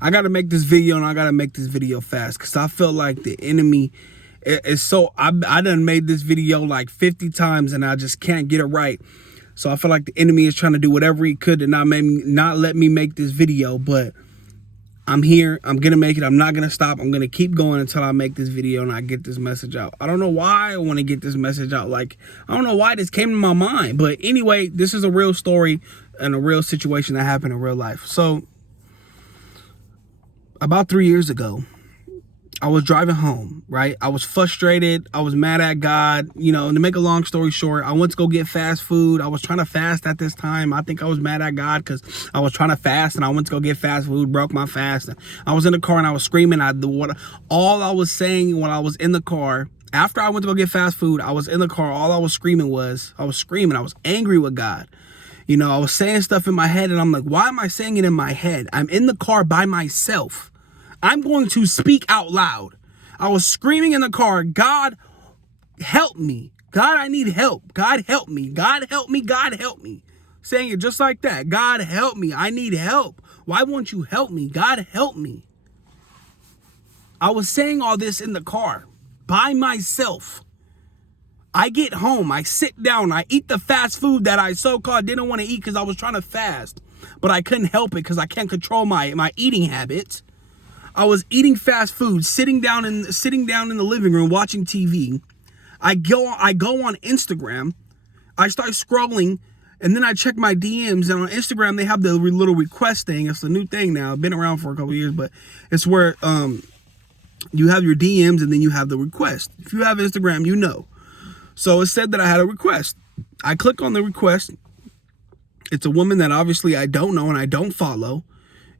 I got to make this video, and I got to make this video fast because I feel like the enemy is so... I done made this video like 50 times, and I just can't get it right. So I feel like the enemy is trying to do whatever he could to not let me make this video. But I'm here. I'm going to make it. I'm not going to stop. I'm going to keep going until I make this video and I get this message out. I don't know why I want to get this message out. Like, I don't know why this came to my mind. But anyway, this is a real story and a real situation that happened in real life. So about 3 years ago, I was driving home, right? I was frustrated. I was mad at God. You know, to make a long story short, I went to go get fast food. I was trying to fast at this time. I think I was mad at God because I was trying to fast, and I went to go get fast food, broke my fast. I was in the car and I was screaming. All I was saying when I was in the car, after I went to go get fast food, I was in the car. All I was screaming was, I was angry with God. You know, I was saying stuff in my head, and I'm like, why am I saying it in my head? I'm in the car by myself. I'm going to speak out loud. I was screaming in the car, God, help me. God, I need help. God, help me. God, help me. God, help me. Saying it just like that. God, help me. I need help. Why won't you help me? God, help me. I was saying all this in the car by myself. I get home. I sit down. I eat the fast food that I so-called didn't want to eat because I was trying to fast. But I couldn't help it because I can't control my eating habits. I was eating fast food, sitting down in the living room watching TV. I go on Instagram. I start scrolling, and then I check my DMs. And on Instagram, they have the little request thing. It's a new thing now. It's been around for a couple of years, but it's where you have your DMs and then you have the request. If you have Instagram, you know. So it said that I had a request. I click on the request. It's a woman that obviously I don't know and I don't follow.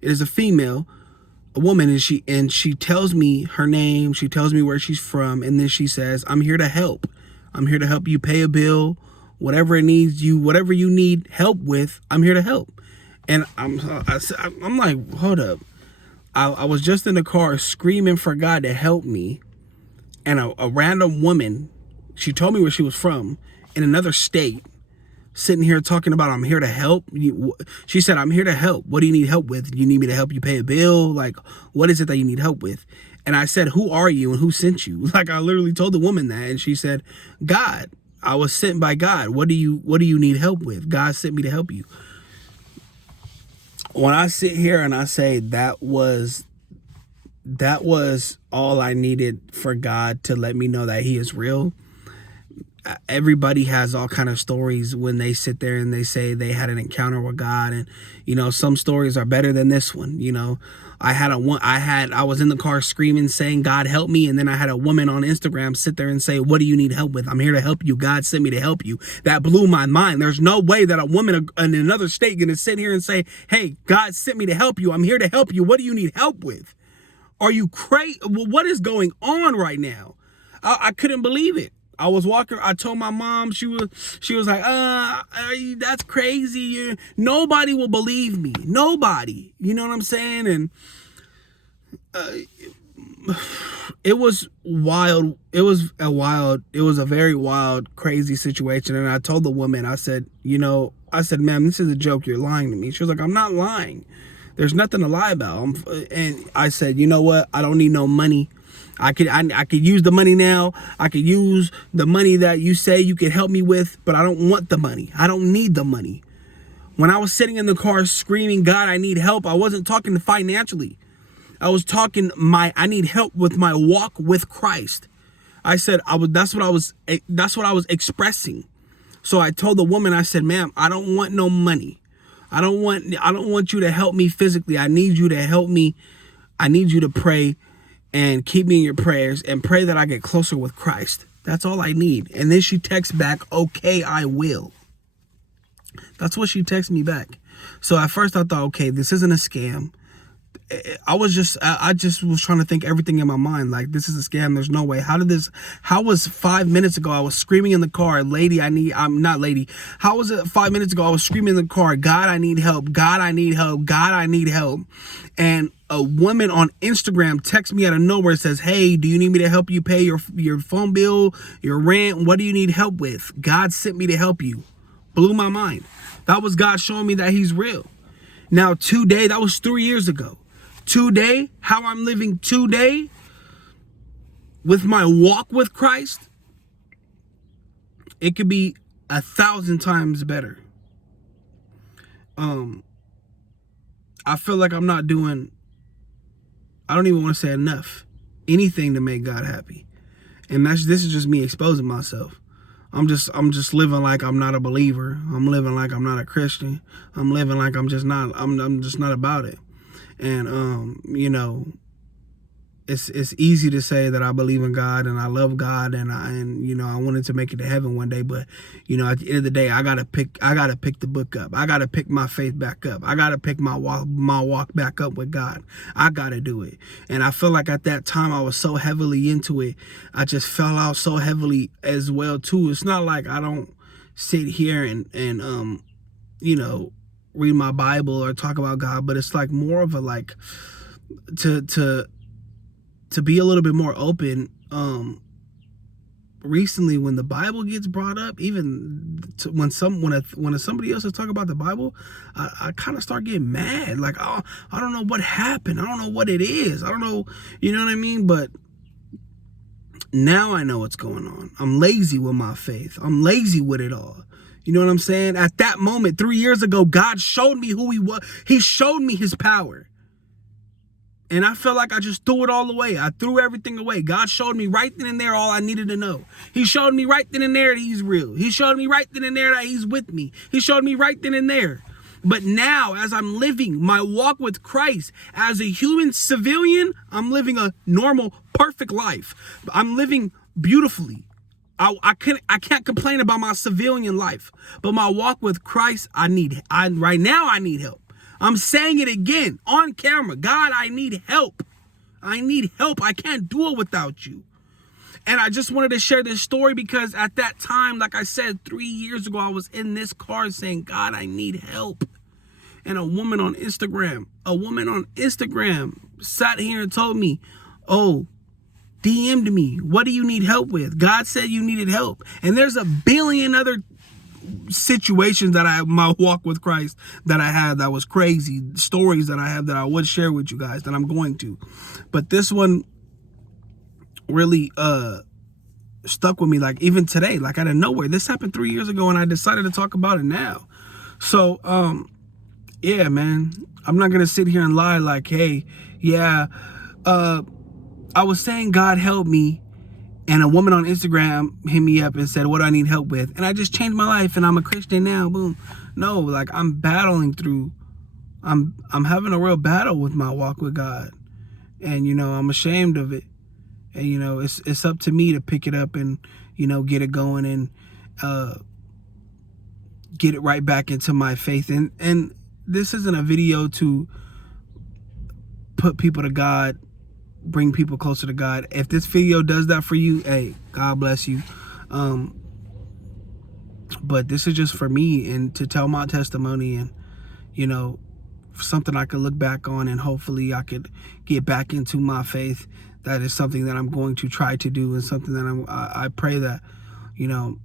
It is a female. A woman, and she tells me her name, she tells me where she's from, and then she says, I'm here to help. I'm here to help you pay a bill, whatever you need help with, I'm here to help. And I'm like, hold up. I was just in the car screaming for God to help me, and a random woman, she told me where she was from, in another state, sitting here talking about, I'm here to help. She said, I'm here to help. What do you need help with? You need me to help you pay a bill? Like, what is it that you need help with? And I said, who are you and who sent you? Like, I literally told the woman that, and she said, God. I was sent by God. What do you need help with? God sent me to help you. When I sit here and I say that was all I needed for God to let me know that he is real. Everybody has all kind of stories when they sit there and they say they had an encounter with God, and you know, some stories are better than this one. You know, I was in the car screaming, saying, God help me, and then I had a woman on Instagram sit there and say, what do you need help with? I'm here to help you. God sent me to help you. That blew my mind. There's no way that a woman in another state gonna sit here and say, hey, God sent me to help you. I'm here to help you. What do you need help with? Are you crazy? Well, what is going on right now? I couldn't believe it. I was walking. I told my mom. She was like, that's crazy. Nobody will believe me. Nobody. You know what I'm saying? And it was wild. It was a very wild, crazy situation. And I told the woman, I said, ma'am, this is a joke. You're lying to me. She was like, I'm not lying. There's nothing to lie about. And I said, you know what? I don't need no money. I could use the money now. I could use the money that you say you could help me with, but I don't want the money. I don't need the money. When I was sitting in the car screaming, God, I need help, I wasn't talking financially. I was talking I need help with my walk with Christ. I said that's what I was expressing. So I told the woman, I said, ma'am, I don't want no money. I don't want you to help me physically. I need you to help me. I need you to pray and keep me in your prayers and pray that I get closer with Christ. That's all I need. And then she texts back, okay, I will. That's what she texted me back. So at first I thought, okay, this isn't a scam. I just was trying to think everything in my mind. Like, this is a scam. There's no way. How was 5 minutes ago I was screaming in the car, how was it 5 minutes ago I was screaming in the car, God, I need help. God, I need help. God, I need help. And a woman on Instagram texts me out of nowhere, says, hey, do you need me to help you pay your phone bill, your rent? What do you need help with? God sent me to help you. Blew my mind. That was God showing me that he's real. Now today, that was 3 years ago. today, how I'm living today with my walk with Christ, it could be 1,000 times better. I feel like I'm not doing, I don't even want to say enough, anything to make God happy. And this is just me exposing myself. I'm just living like I'm not a believer. I'm living like I'm not a Christian. I'm living like I'm just not about it. And you know, it's easy to say that I believe in God and I love God and you know, I wanted to make it to heaven one day, but you know, at the end of the day, I gotta pick the book up. I gotta pick my faith back up. I gotta pick my walk back up with God. I gotta do it. And I feel like at that time I was so heavily into it, I just fell out so heavily as well too. It's not like I don't sit here and you know, read my Bible or talk about God, but it's like more of a like to be a little bit more open. Recently, when the Bible gets brought up, even when somebody else is talking about the Bible, I kind of start getting mad. Like, oh, I don't know what happened. I don't know what it is. I don't know, you know what I mean? But now I know what's going on. I'm lazy with my faith. I'm lazy with it all. You know what I'm saying? At that moment, 3 years ago, God showed me who he was. He showed me his power. And I felt like I just threw it all away. I threw everything away. God showed me right then and there all I needed to know. He showed me right then and there that he's real. He showed me right then and there that he's with me. He showed me right then and there. But now, as I'm living my walk with Christ as a human civilian, I'm living a normal, perfect life. I'm living beautifully. I can't complain about my civilian life. But my walk with Christ, right now I need help. I'm saying it again on camera. God, I need help. I need help. I can't do it without you. And I just wanted to share this story because at that time, like I said, 3 years ago, I was in this car saying, God, I need help. And a woman on Instagram sat here and told me, oh, DM'd me. What do you need help with? God said you needed help. And there's a billion other situations that my walk with Christ that I had that was crazy, stories that I have that I would share with you guys that I'm going to, but this one really stuck with me, like even today, like out of nowhere. This happened 3 years ago and I decided to talk about it now. So yeah, man, I'm not gonna sit here and lie like, hey, yeah, I was saying God help me, and a woman on Instagram hit me up and said, what do I need help with? And I just changed my life and I'm a Christian now, boom. No, like I'm battling through, I'm having a real battle with my walk with God. And, you know, I'm ashamed of it. And, you know, it's up to me to pick it up and, you know, get it going and get it right back into my faith. And this isn't a video to put people to God, bring people closer to God. If this video does that for you, hey, God bless you. But this is just for me and to tell my testimony and, you know, something I could look back on and hopefully I could get back into my faith. That is something that I'm going to try to do and something that I pray that, you know,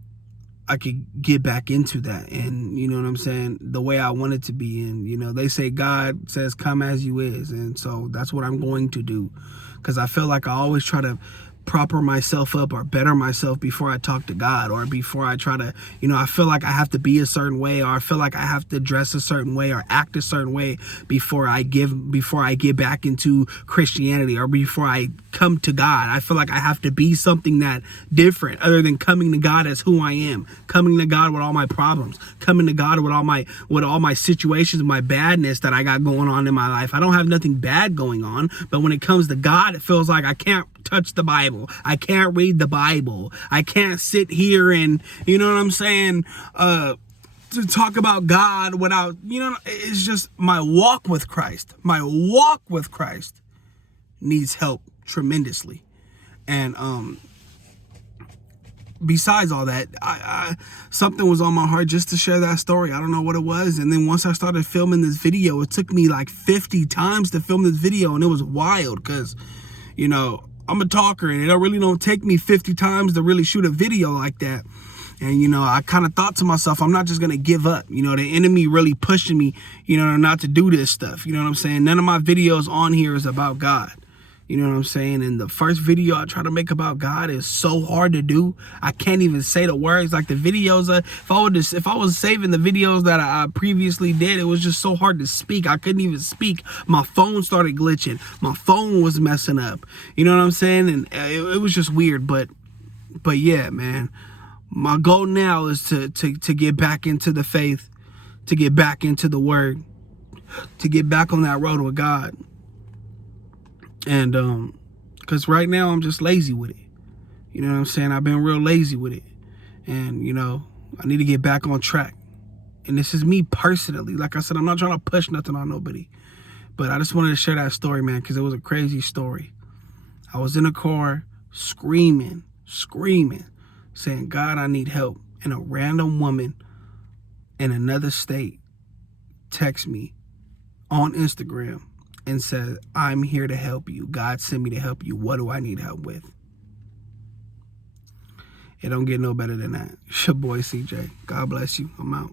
I could get back into that and, you know what I'm saying, the way I want it to be. And, you know, they say God says come as you is, and so that's what I'm going to do, because I feel like I always try to proper myself up or better myself before I talk to God, or before I try to, you know, I feel like I have to be a certain way, or I feel like I have to dress a certain way or act a certain way before I get back into Christianity, or before I come to God. I feel like I have to be something that different other than coming to God as who I am, coming to God with all my problems, coming to God with all my situations, my badness that I got going on in my life. I don't have nothing bad going on, but when it comes to God, it feels like I can't touch the Bible. I can't read the Bible. I can't sit here and, you know what I'm saying, to talk about God without, you know, it's just my walk with Christ. My walk with Christ needs help tremendously. And besides all that, I something was on my heart just to share that story. I don't know what it was. And then once I started filming this video, it took me like 50 times to film this video, and it was wild because, you know, I'm a talker and it really don't take me 50 times to really shoot a video like that. And, you know, I kind of thought to myself, I'm not just going to give up. You know, the enemy really pushing me, you know, not to do this stuff. You know what I'm saying? None of my videos on here is about God. You know what I'm saying? And the first video I try to make about God is so hard to do. I can't even say the words. Like the videos, if I was saving the videos that I previously did, it was just so hard to speak. I couldn't even speak. My phone started glitching. My phone was messing up. You know what I'm saying? And it was just weird. But yeah, man, my goal now is to get back into the faith, to get back into the word, to get back on that road with God. And because right now I'm just lazy with it. You know what I'm saying? I've been real lazy with it. And, you know, I need to get back on track. And this is me personally. Like I said, I'm not trying to push nothing on nobody. But I just wanted to share that story, man, because it was a crazy story. I was in a car screaming, saying, God, I need help. And a random woman in another state texted me on Instagram and said, I'm here to help you. God sent me to help you. What do I need help with? It don't get no better than that. It's your boy CJ. God bless you. I'm out.